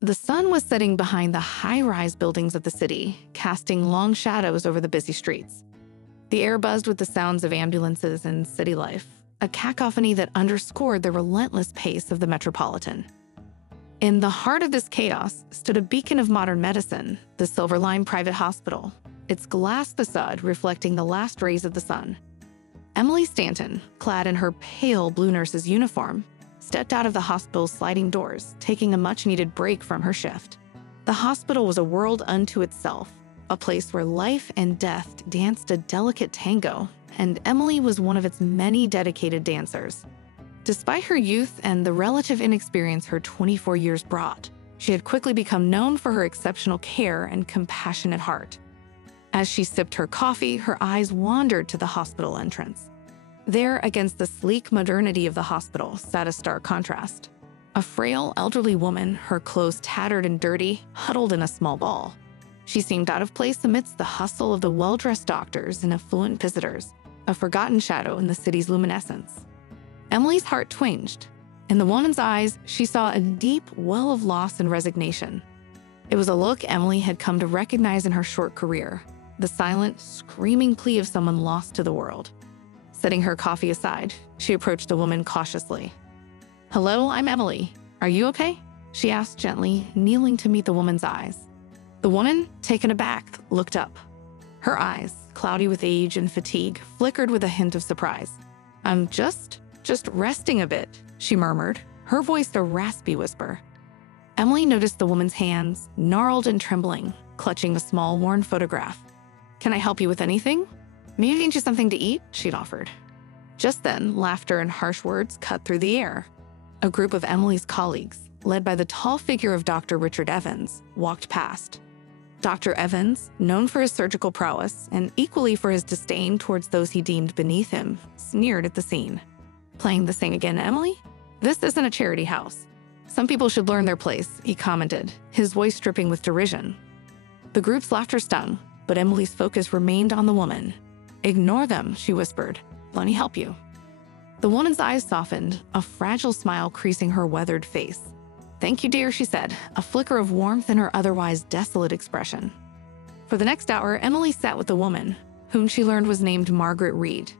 The sun was setting behind the high-rise buildings of the city, casting long shadows over the busy streets. The air buzzed with the sounds of ambulances and city life, a cacophony that underscored the relentless pace of the metropolitan. In the heart of this chaos stood a beacon of modern medicine, the Silverline Private Hospital, its glass facade reflecting the last rays of the sun. Emily Stanton, clad in her pale blue nurse's uniform, stepped out of the hospital's sliding doors, taking a much-needed break from her shift. The hospital was a world unto itself, a place where life and death danced a delicate tango, and Emily was one of its many dedicated dancers. Despite her youth and the relative inexperience her 24 years brought, she had quickly become known for her exceptional care and compassionate heart. As she sipped her coffee, her eyes wandered to the hospital entrance. There, against the sleek modernity of the hospital, sat a stark contrast. A frail, elderly woman, her clothes tattered and dirty, huddled in a small ball. She seemed out of place amidst the hustle of the well-dressed doctors and affluent visitors, a forgotten shadow in the city's luminescence. Emily's heart twinged. In the woman's eyes, she saw a deep well of loss and resignation. It was a look Emily had come to recognize in her short career, the silent, screaming plea of someone lost to the world. Setting her coffee aside, she approached the woman cautiously. "Hello, I'm Emily. Are you okay?" she asked gently, kneeling to meet the woman's eyes. The woman, taken aback, looked up. Her eyes, cloudy with age and fatigue, flickered with a hint of surprise. "I'm just resting a bit," she murmured, her voice a raspy whisper. Emily noticed the woman's hands, gnarled and trembling, clutching a small, worn photograph. "Can I help you with anything? Maybe get you something to eat?" she'd offered. Just then, laughter and harsh words cut through the air. A group of Emily's colleagues, led by the tall figure of Dr. Richard Evans, walked past. Dr. Evans, known for his surgical prowess and equally for his disdain towards those he deemed beneath him, sneered at the scene. "Playing this thing again, Emily? This isn't a charity house. Some people should learn their place," he commented, his voice dripping with derision. The group's laughter stung, but Emily's focus remained on the woman. "Ignore them," she whispered. "Let me help you." The woman's eyes softened, a fragile smile creasing her weathered face. "Thank you, dear," she said, a flicker of warmth in her otherwise desolate expression. For the next hour, Emily sat with the woman, whom she learned was named Margaret Reed.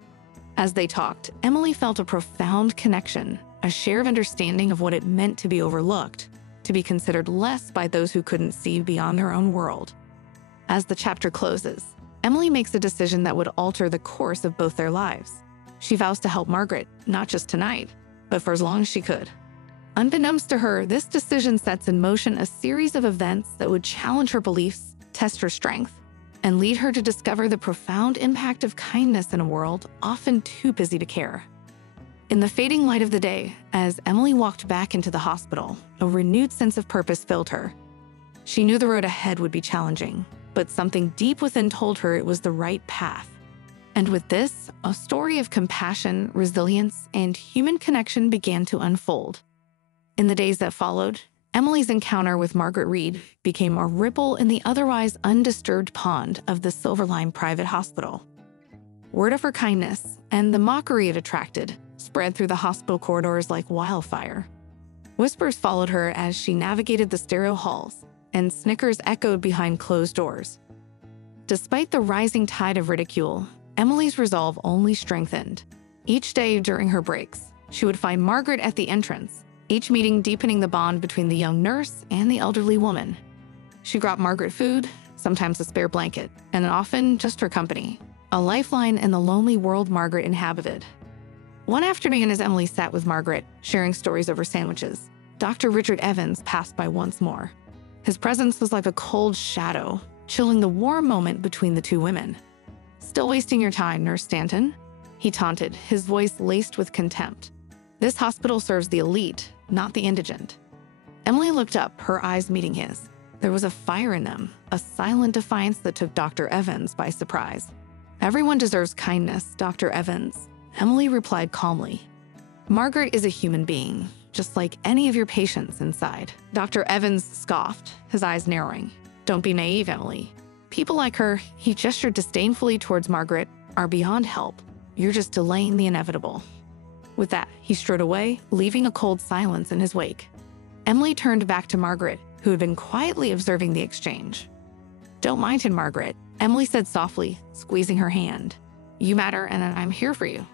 As they talked, Emily felt a profound connection, a shared understanding of what it meant to be overlooked, to be considered less by those who couldn't see beyond their own world. As the chapter closes, Emily makes a decision that would alter the course of both their lives. She vows to help Margaret, not just tonight, but for as long as she could. Unbeknownst to her, this decision sets in motion a series of events that would challenge her beliefs, test her strength, and lead her to discover the profound impact of kindness in a world often too busy to care. In the fading light of the day, as Emily walked back into the hospital, a renewed sense of purpose filled her. She knew the road ahead would be challenging, but something deep within told her it was the right path. And with this, a story of compassion, resilience, and human connection began to unfold. In the days that followed, Emily's encounter with Margaret Reed became a ripple in the otherwise undisturbed pond of the Silverline Private Hospital. Word of her kindness and the mockery it attracted spread through the hospital corridors like wildfire. Whispers followed her as she navigated the stereo halls, and snickers echoed behind closed doors. Despite the rising tide of ridicule, Emily's resolve only strengthened. Each day during her breaks, she would find Margaret at the entrance, each meeting deepening the bond between the young nurse and the elderly woman. She brought Margaret food, sometimes a spare blanket, and often just her company, a lifeline in the lonely world Margaret inhabited. One afternoon, as Emily sat with Margaret, sharing stories over sandwiches, Dr. Richard Evans passed by once more. His presence was like a cold shadow, chilling the warm moment between the two women. "Still wasting your time, Nurse Stanton?" he taunted, his voice laced with contempt. "This hospital serves the elite, not the indigent." Emily looked up, her eyes meeting his. There was a fire in them, a silent defiance that took Dr. Evans by surprise. "Everyone deserves kindness, Dr. Evans," Emily replied calmly. "Margaret is a human being, just like any of your patients inside." Dr. Evans scoffed, his eyes narrowing. "Don't be naive, Emily. People like her," he gestured disdainfully towards Margaret, "are beyond help. You're just delaying the inevitable." With that, he strode away, leaving a cold silence in his wake. Emily turned back to Margaret, who had been quietly observing the exchange. "Don't mind him, Margaret," Emily said softly, squeezing her hand. "You matter, and I'm here for you."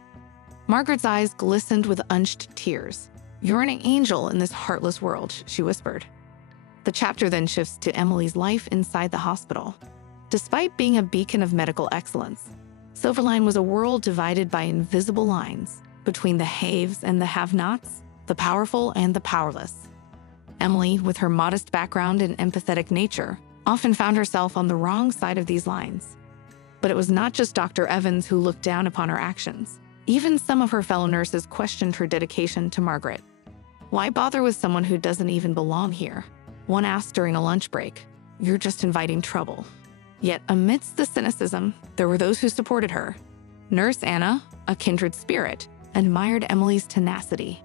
Margaret's eyes glistened with unshed tears. "You're an angel in this heartless world," she whispered. The chapter then shifts to Emily's life inside the hospital. Despite being a beacon of medical excellence, Silverline was a world divided by invisible lines between the haves and the have-nots, the powerful and the powerless. Emily, with her modest background and empathetic nature, often found herself on the wrong side of these lines. But it was not just Dr. Evans who looked down upon her actions. Even some of her fellow nurses questioned her dedication to Margaret. "Why bother with someone who doesn't even belong here?" one asked during a lunch break. "You're just inviting trouble." Yet amidst the cynicism, there were those who supported her. Nurse Anna, a kindred spirit, admired Emily's tenacity.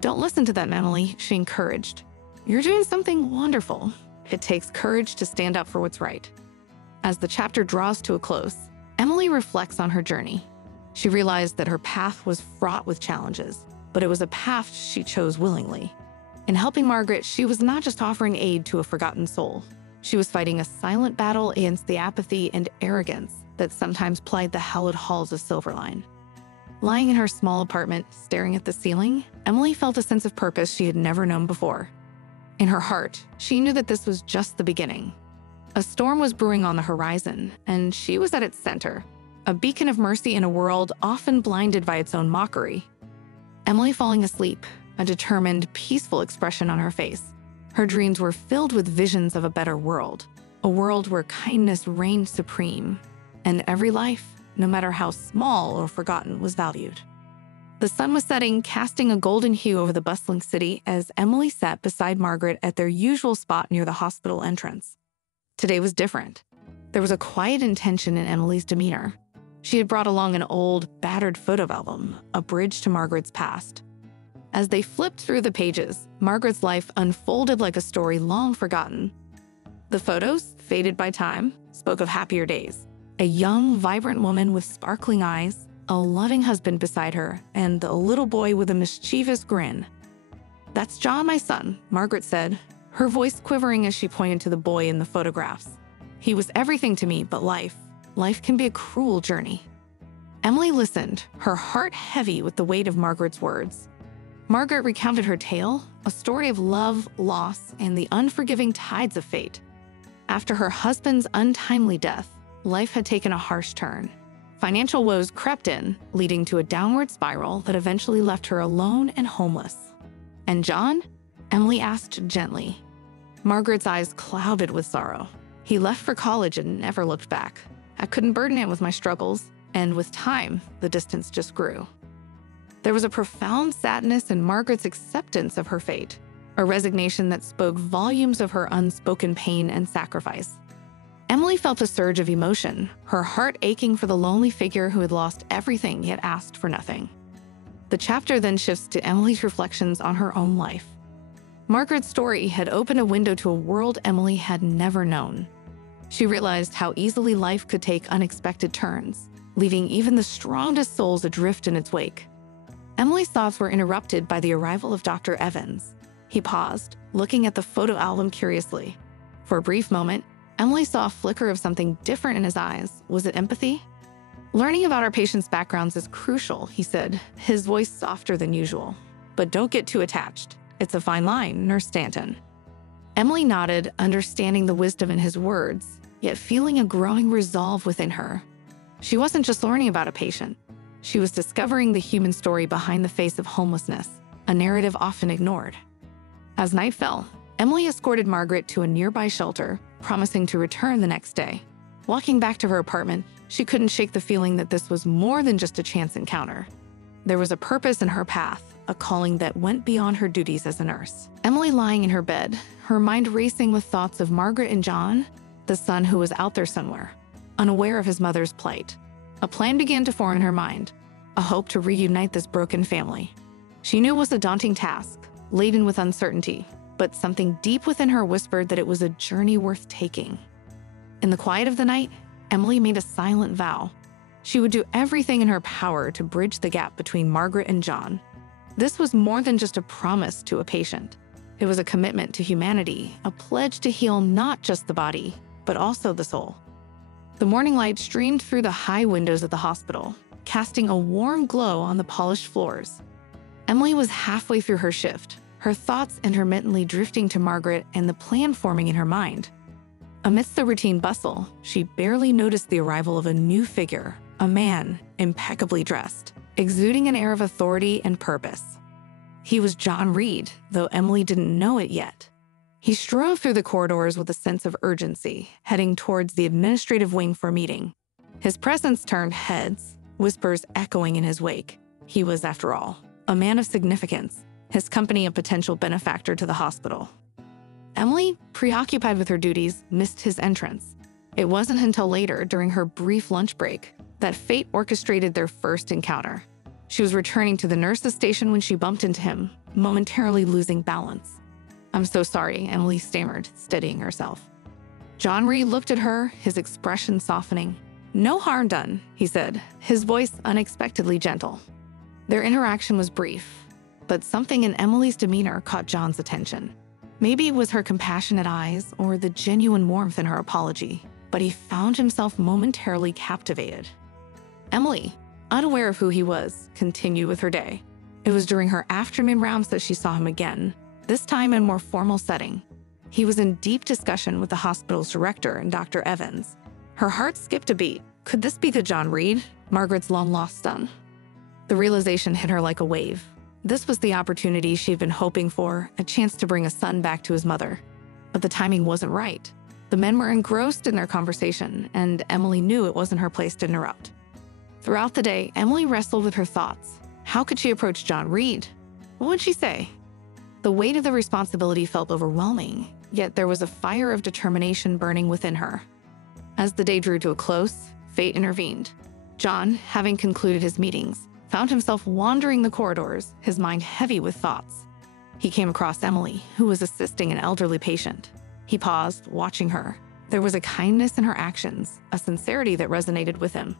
"Don't listen to them, Emily," she encouraged. "You're doing something wonderful. It takes courage to stand up for what's right." As the chapter draws to a close, Emily reflects on her journey. She realized that her path was fraught with challenges, but it was a path she chose willingly. In helping Margaret, she was not just offering aid to a forgotten soul. She was fighting a silent battle against the apathy and arrogance that sometimes plagued the hallowed halls of Silverline. Lying in her small apartment, staring at the ceiling, Emily felt a sense of purpose she had never known before. In her heart, she knew that this was just the beginning. A storm was brewing on the horizon, and she was at its center, a beacon of mercy in a world often blinded by its own mockery. Emily falling asleep, a determined, peaceful expression on her face. Her dreams were filled with visions of a better world, a world where kindness reigned supreme, and every life, no matter how small or forgotten, was valued. The sun was setting, casting a golden hue over the bustling city as Emily sat beside Margaret at their usual spot near the hospital entrance. Today was different. There was a quiet intention in Emily's demeanor. She had brought along an old, battered photo album, a bridge to Margaret's past. As they flipped through the pages, Margaret's life unfolded like a story long forgotten. The photos, faded by time, spoke of happier days. A young, vibrant woman with sparkling eyes, a loving husband beside her, and a little boy with a mischievous grin. "That's John, my son," Margaret said, her voice quivering as she pointed to the boy in the photographs. "He was everything to me, but life can be a cruel journey." Emily listened, her heart heavy with the weight of Margaret's words. Margaret recounted her tale, a story of love, loss, and the unforgiving tides of fate. After her husband's untimely death, life had taken a harsh turn. Financial woes crept in, leading to a downward spiral that eventually left her alone and homeless. "And John?" Emily asked gently. Margaret's eyes clouded with sorrow. "He left for college and never looked back. I couldn't burden him with my struggles, and with time, the distance just grew." There was a profound sadness in Margaret's acceptance of her fate, a resignation that spoke volumes of her unspoken pain and sacrifice. Emily felt a surge of emotion, her heart aching for the lonely figure who had lost everything yet asked for nothing. The chapter then shifts to Emily's reflections on her own life. Margaret's story had opened a window to a world Emily had never known. She realized how easily life could take unexpected turns, leaving even the strongest souls adrift in its wake. Emily's thoughts were interrupted by the arrival of Dr. Evans. He paused, looking at the photo album curiously. For a brief moment, Emily saw a flicker of something different in his eyes. Was it empathy? "Learning about our patients' backgrounds is crucial," he said, his voice softer than usual. "But don't get too attached. It's a fine line, Nurse Stanton." Emily nodded, understanding the wisdom in his words, yet feeling a growing resolve within her. She wasn't just learning about a patient. She was discovering the human story behind the face of homelessness, a narrative often ignored. As night fell, Emily escorted Margaret to a nearby shelter, promising to return the next day. Walking back to her apartment, she couldn't shake the feeling that this was more than just a chance encounter. There was a purpose in her path, a calling that went beyond her duties as a nurse. Emily lying in her bed, her mind racing with thoughts of Margaret and John, the son who was out there somewhere, unaware of his mother's plight. A plan began to form in her mind, a hope to reunite this broken family. She knew it was a daunting task, laden with uncertainty, but something deep within her whispered that it was a journey worth taking. In the quiet of the night, Emily made a silent vow. She would do everything in her power to bridge the gap between Margaret and John. This was more than just a promise to a patient. It was a commitment to humanity, a pledge to heal not just the body, but also the soul. The morning light streamed through the high windows of the hospital, casting a warm glow on the polished floors. Emily was halfway through her shift, her thoughts intermittently drifting to Margaret and the plan forming in her mind. Amidst the routine bustle, she barely noticed the arrival of a new figure, a man, impeccably dressed, exuding an air of authority and purpose. He was John Reed, though Emily didn't know it yet. He strode through the corridors with a sense of urgency, heading towards the administrative wing for a meeting. His presence turned heads, whispers echoing in his wake. He was, after all, a man of significance, his company a potential benefactor to the hospital. Emily, preoccupied with her duties, missed his entrance. It wasn't until later, during her brief lunch break, that fate orchestrated their first encounter. She was returning to the nurse's station when she bumped into him, momentarily losing balance. "I'm so sorry," Emily stammered, steadying herself. John Reed looked at her, his expression softening. "No harm done," he said, his voice unexpectedly gentle. Their interaction was brief, but something in Emily's demeanor caught John's attention. Maybe it was her compassionate eyes or the genuine warmth in her apology, but he found himself momentarily captivated. Emily, unaware of who he was, continued with her day. It was during her afternoon rounds that she saw him again, this time in a more formal setting. He was in deep discussion with the hospital's director and Dr. Evans. Her heart skipped a beat. Could this be the John Reed, Margaret's long-lost son? The realization hit her like a wave. This was the opportunity she'd been hoping for, a chance to bring a son back to his mother. But the timing wasn't right. The men were engrossed in their conversation, and Emily knew it wasn't her place to interrupt. Throughout the day, Emily wrestled with her thoughts. How could she approach John Reed? What would she say? The weight of the responsibility felt overwhelming, yet there was a fire of determination burning within her. As the day drew to a close, fate intervened. John, having concluded his meetings, found himself wandering the corridors, his mind heavy with thoughts. He came across Emily, who was assisting an elderly patient. He paused, watching her. There was a kindness in her actions, a sincerity that resonated with him.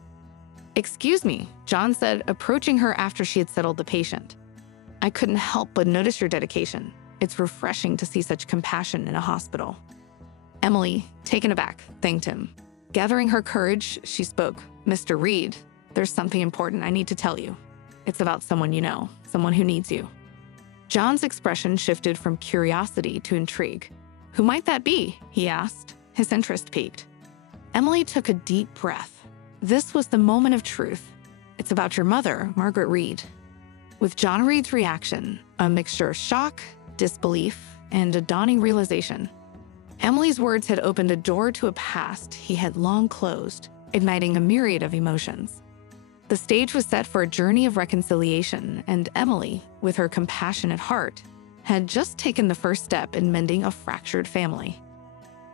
"Excuse me," John said, approaching her after she had settled the patient. "I couldn't help but notice your dedication. It's refreshing to see such compassion in a hospital." Emily, taken aback, thanked him. Gathering her courage, she spoke. "Mr. Reed, there's something important I need to tell you. It's about someone you know, someone who needs you." John's expression shifted from curiosity to intrigue. "Who might that be?" he asked, his interest piqued. Emily took a deep breath. This was the moment of truth. "It's about your mother, Margaret Reed." With John Reed's reaction, a mixture of shock, disbelief, and a dawning realization, Emily's words had opened a door to a past he had long closed, igniting a myriad of emotions. The stage was set for a journey of reconciliation, and Emily, with her compassionate heart, had just taken the first step in mending a fractured family.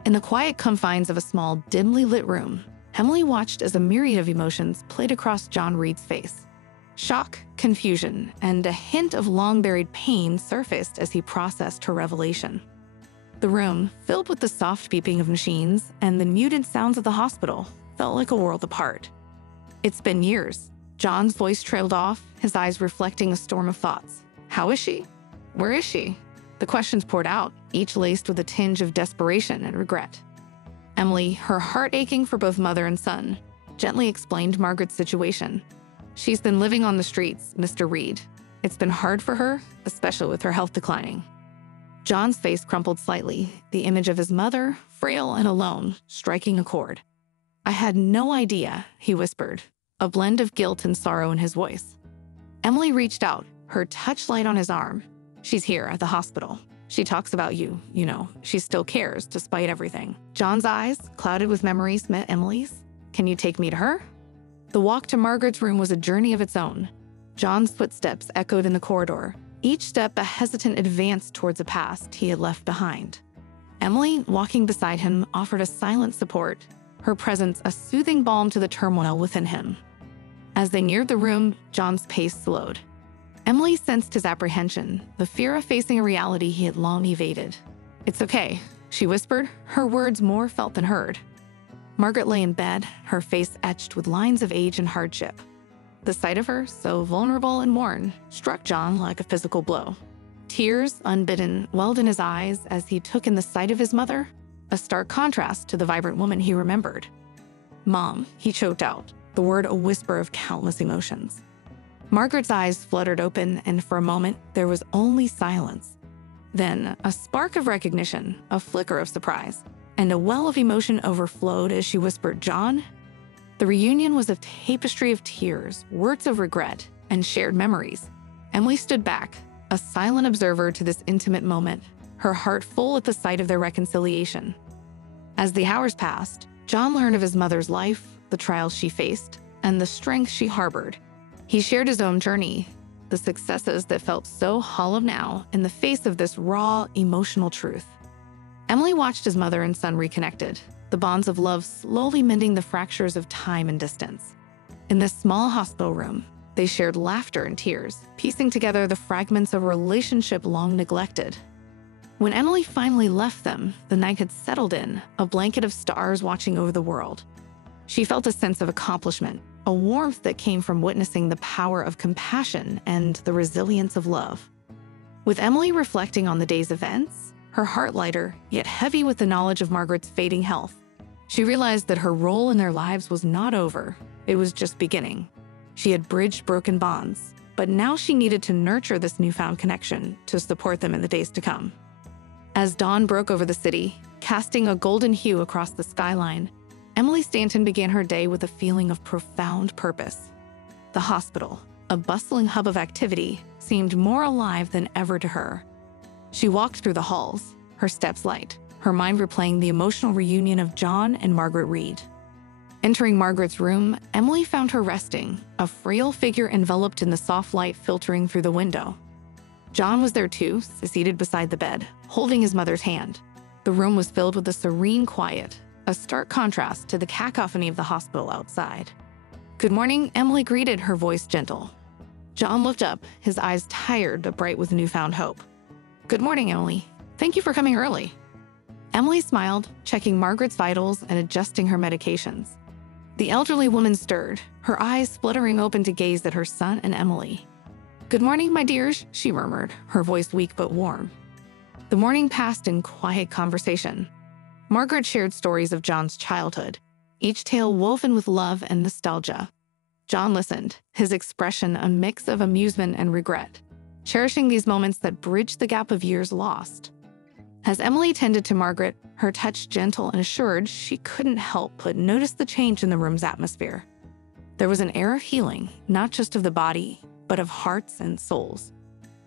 In the quiet confines of a small, dimly lit room, Emily watched as a myriad of emotions played across John Reed's face. Shock, confusion, and a hint of long-buried pain surfaced as he processed her revelation. The room, filled with the soft beeping of machines and the muted sounds of the hospital, felt like a world apart. "It's been years." John's voice trailed off, his eyes reflecting a storm of thoughts. "How is she? Where is she?" The questions poured out, each laced with a tinge of desperation and regret. Emily, her heart aching for both mother and son, gently explained Margaret's situation. "She's been living on the streets, Mr. Reed. It's been hard for her, especially with her health declining." John's face crumpled slightly, the image of his mother, frail and alone, striking a chord. "I had no idea," he whispered, a blend of guilt and sorrow in his voice. Emily reached out, her touch light on his arm. "She's here at the hospital. She talks about you, She still cares, despite everything." John's eyes, clouded with memories, met Emily's. "Can you take me to her?" The walk to Margaret's room was a journey of its own. John's footsteps echoed in the corridor, each step a hesitant advance towards a past he had left behind. Emily, walking beside him, offered a silent support, her presence a soothing balm to the turmoil within him. As they neared the room, John's pace slowed. Emily sensed his apprehension, the fear of facing a reality he had long evaded. "It's okay," she whispered, her words more felt than heard. Margaret lay in bed, her face etched with lines of age and hardship. The sight of her, so vulnerable and worn, struck John like a physical blow. Tears, unbidden, welled in his eyes as he took in the sight of his mother, a stark contrast to the vibrant woman he remembered. "Mom," he choked out, the word a whisper of countless emotions. Margaret's eyes fluttered open, and for a moment, there was only silence. Then, a spark of recognition, a flicker of surprise, and a well of emotion overflowed as she whispered, "John?" The reunion was a tapestry of tears, words of regret, and shared memories. Emily stood back, a silent observer to this intimate moment, her heart full at the sight of their reconciliation. As the hours passed, John learned of his mother's life, the trials she faced, and the strength she harbored. He shared his own journey, the successes that felt so hollow now in the face of this raw, emotional truth. Emily watched his mother and son reconnected, the bonds of love slowly mending the fractures of time and distance. In this small hospital room, they shared laughter and tears, piecing together the fragments of a relationship long neglected. When Emily finally left them, the night had settled in, a blanket of stars watching over the world. She felt a sense of accomplishment, a warmth that came from witnessing the power of compassion and the resilience of love. With Emily reflecting on the day's events, her heart lighter, yet heavy with the knowledge of Margaret's fading health, she realized that her role in their lives was not over, it was just beginning. She had bridged broken bonds, but now she needed to nurture this newfound connection to support them in the days to come. As dawn broke over the city, casting a golden hue across the skyline, Emily Stanton began her day with a feeling of profound purpose. The hospital, a bustling hub of activity, seemed more alive than ever to her. She walked through the halls, her steps light, her mind replaying the emotional reunion of John and Margaret Reed. Entering Margaret's room, Emily found her resting, a frail figure enveloped in the soft light filtering through the window. John was there too, seated beside the bed, holding his mother's hand. The room was filled with a serene quiet, a stark contrast to the cacophony of the hospital outside. "Good morning," Emily greeted, her voice gentle. John looked up, his eyes tired but bright with newfound hope. "Good morning, Emily. Thank you for coming early." Emily smiled, checking Margaret's vitals and adjusting her medications. The elderly woman stirred, her eyes fluttering open to gaze at her son and Emily. "Good morning, my dears," she murmured, her voice weak but warm. The morning passed in quiet conversation. Margaret shared stories of John's childhood, each tale woven with love and nostalgia. John listened, his expression a mix of amusement and regret, cherishing these moments that bridged the gap of years lost. As Emily tended to Margaret, her touch gentle and assured, she couldn't help but notice the change in the room's atmosphere. There was an air of healing, not just of the body, but of hearts and souls.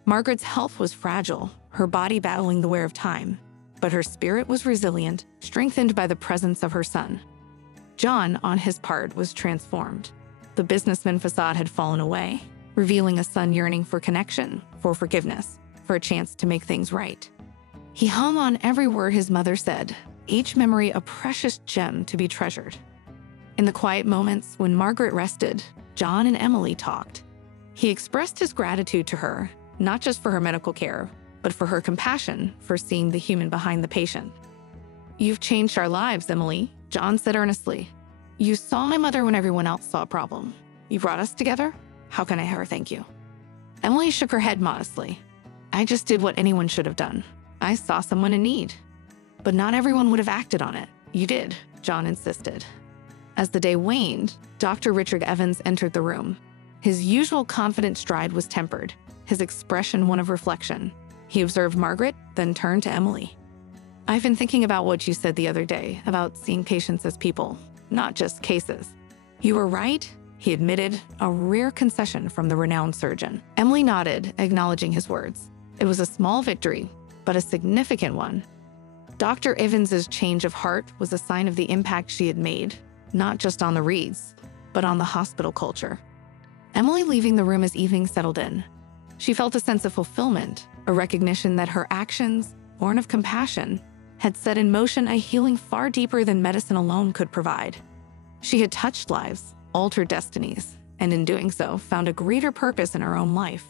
Margaret's health was fragile, her body battling the wear of time, but her spirit was resilient, strengthened by the presence of her son. John, on his part, was transformed. The businessman facade had fallen away, revealing a son yearning for connection, for forgiveness, for a chance to make things right. He hung on every word his mother said, each memory a precious gem to be treasured. In the quiet moments when Margaret rested, John and Emily talked. He expressed his gratitude to her, not just for her medical care, but for her compassion for seeing the human behind the patient. "You've changed our lives, Emily," John said earnestly. "You saw my mother when everyone else saw a problem. You brought us together. How can I ever thank you?" Emily shook her head modestly. "I just did what anyone should have done. I saw someone in need. But not everyone would have acted on it. You did," John insisted. As the day waned, Dr. Richard Evans entered the room. His usual confident stride was tempered, his expression one of reflection. He observed Margaret, then turned to Emily. "I've been thinking about what you said the other day, about seeing patients as people, not just cases. You were right," he admitted, a rare concession from the renowned surgeon. Emily nodded, acknowledging his words. It was a small victory, but a significant one. Dr. Evans's change of heart was a sign of the impact she had made, not just on the Reeds, but on the hospital culture. Emily leaving the room as evening settled in. She felt a sense of fulfillment, a recognition that her actions, born of compassion, had set in motion a healing far deeper than medicine alone could provide. She had touched lives, altered destinies, and in doing so, found a greater purpose in her own life.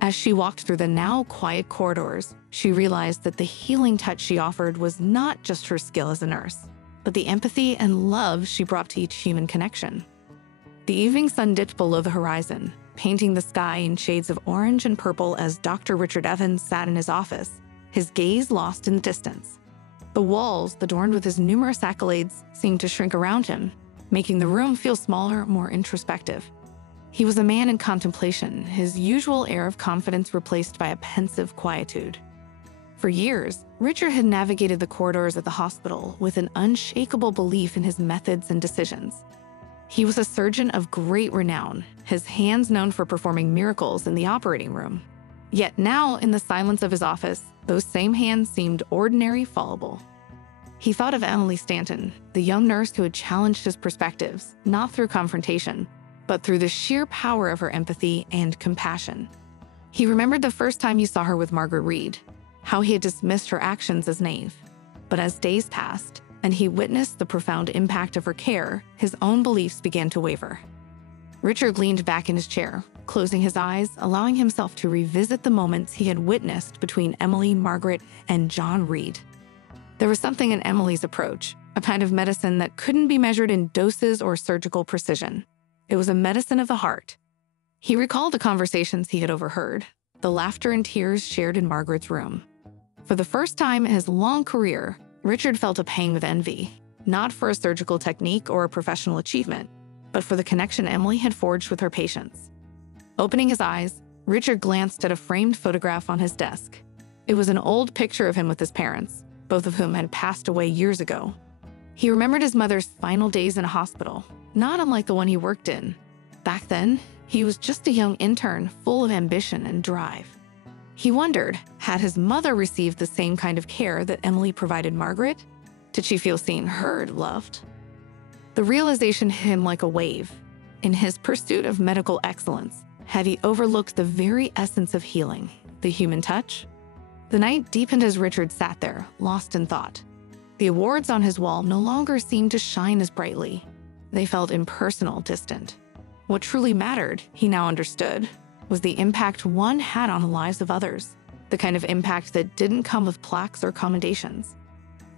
As she walked through the now quiet corridors, she realized that the healing touch she offered was not just her skill as a nurse, but the empathy and love she brought to each human connection. The evening sun dipped below the horizon, painting the sky in shades of orange and purple as Dr. Richard Evans sat in his office, his gaze lost in the distance. The walls, adorned with his numerous accolades, seemed to shrink around him, making the room feel smaller, more introspective. He was a man in contemplation, his usual air of confidence replaced by a pensive quietude. For years, Richard had navigated the corridors of the hospital with an unshakable belief in his methods and decisions. He was a surgeon of great renown, his hands known for performing miracles in the operating room. Yet now, in the silence of his office, those same hands seemed ordinary, fallible. He thought of Emily Stanton, the young nurse who had challenged his perspectives, not through confrontation, but through the sheer power of her empathy and compassion. He remembered the first time he saw her with Margaret Reed, how he had dismissed her actions as naive. But as days passed, and he witnessed the profound impact of her care, his own beliefs began to waver. Richard leaned back in his chair, closing his eyes, allowing himself to revisit the moments he had witnessed between Emily, Margaret, and John Reed. There was something in Emily's approach, a kind of medicine that couldn't be measured in doses or surgical precision. It was a medicine of the heart. He recalled the conversations he had overheard, the laughter and tears shared in Margaret's room. For the first time in his long career, Richard felt a pang of envy, not for a surgical technique or a professional achievement, but for the connection Emily had forged with her patients. Opening his eyes, Richard glanced at a framed photograph on his desk. It was an old picture of him with his parents, both of whom had passed away years ago. He remembered his mother's final days in a hospital, not unlike the one he worked in. Back then, he was just a young intern full of ambition and drive. He wondered, had his mother received the same kind of care that Emily provided Margaret? Did she feel seen, heard, loved? The realization hit him like a wave. In his pursuit of medical excellence, had he overlooked the very essence of healing, the human touch? The night deepened as Richard sat there, lost in thought. The awards on his wall no longer seemed to shine as brightly. They felt impersonal, distant. What truly mattered, he now understood, was the impact one had on the lives of others, the kind of impact that didn't come with plaques or commendations.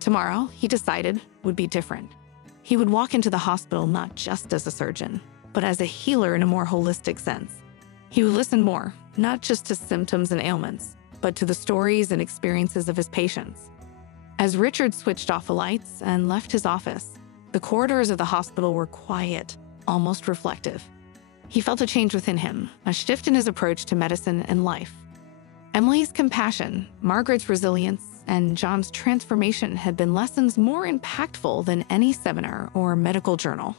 Tomorrow, he decided, would be different. He would walk into the hospital not just as a surgeon, but as a healer in a more holistic sense. He would listen more, not just to symptoms and ailments, but to the stories and experiences of his patients. As Richard switched off the lights and left his office, the corridors of the hospital were quiet, almost reflective. He felt a change within him, a shift in his approach to medicine and life. Emily's compassion, Margaret's resilience, and John's transformation had been lessons more impactful than any seminar or medical journal.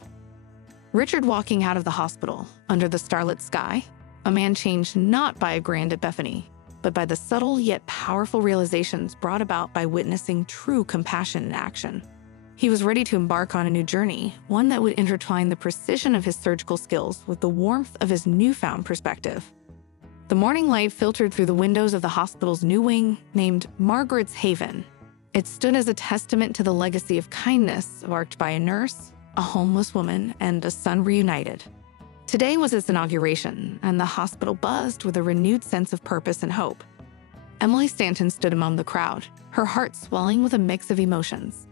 Richard walking out of the hospital, under the starlit sky, a man changed not by a grand epiphany, but by the subtle yet powerful realizations brought about by witnessing true compassion in action. He was ready to embark on a new journey, one that would intertwine the precision of his surgical skills with the warmth of his newfound perspective. The morning light filtered through the windows of the hospital's new wing, named Margaret's Haven. It stood as a testament to the legacy of kindness marked by a nurse, a homeless woman, and a son reunited. Today was its inauguration, and the hospital buzzed with a renewed sense of purpose and hope. Emily Stanton stood among the crowd, her heart swelling with a mix of emotions.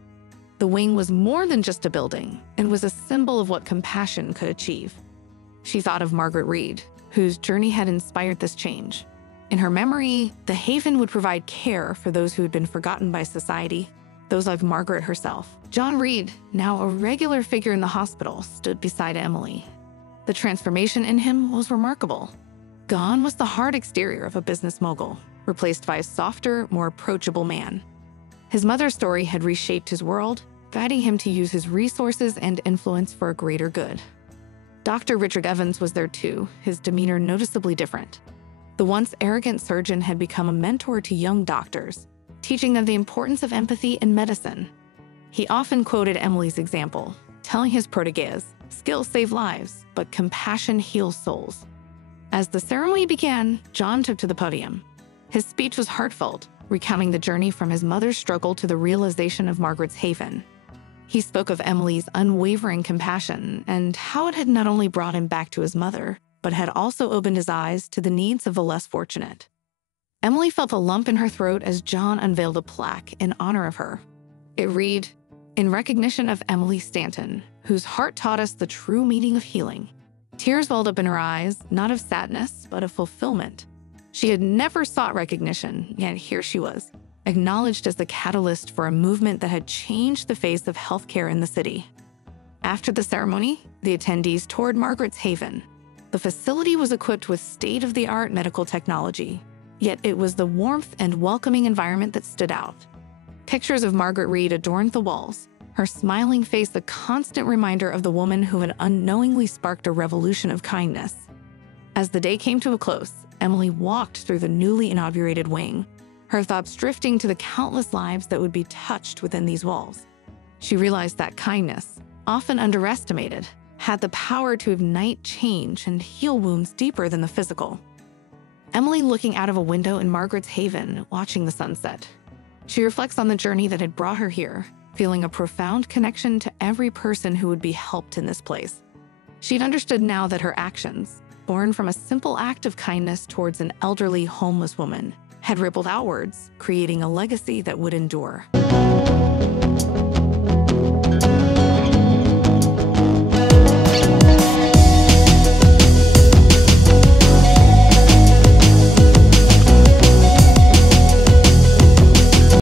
The wing was more than just a building. It was a symbol of what compassion could achieve. She thought of Margaret Reed, whose journey had inspired this change. In her memory, the Haven would provide care for those who had been forgotten by society, those like Margaret herself. John Reed, now a regular figure in the hospital, stood beside Emily. The transformation in him was remarkable. Gone was the hard exterior of a business mogul, replaced by a softer, more approachable man. His mother's story had reshaped his world, guiding him to use his resources and influence for a greater good. Dr. Richard Evans was there too, his demeanor noticeably different. The once arrogant surgeon had become a mentor to young doctors, teaching them the importance of empathy in medicine. He often quoted Emily's example, telling his proteges, "Skills save lives, but compassion heals souls." As the ceremony began, John took to the podium. His speech was heartfelt, recounting the journey from his mother's struggle to the realization of Margaret's Haven. He spoke of Emily's unwavering compassion and how it had not only brought him back to his mother, but had also opened his eyes to the needs of the less fortunate. Emily felt a lump in her throat as John unveiled a plaque in honor of her. It read, "In recognition of Emily Stanton, whose heart taught us the true meaning of healing." Tears welled up in her eyes, not of sadness, but of fulfillment. She had never sought recognition, yet here she was, acknowledged as the catalyst for a movement that had changed the face of healthcare in the city. After the ceremony, the attendees toured Margaret's Haven. The facility was equipped with state-of-the-art medical technology, yet it was the warmth and welcoming environment that stood out. Pictures of Margaret Reed adorned the walls, her smiling face a constant reminder of the woman who had unknowingly sparked a revolution of kindness. As the day came to a close, Emily walked through the newly inaugurated wing, her thoughts drifting to the countless lives that would be touched within these walls. She realized that kindness, often underestimated, had the power to ignite change and heal wounds deeper than the physical. Emily looking out of a window in Margaret's Haven, watching the sunset. She reflects on the journey that had brought her here, feeling a profound connection to every person who would be helped in this place. She'd understood now that her actions, born from a simple act of kindness towards an elderly, homeless woman, had rippled outwards, creating a legacy that would endure.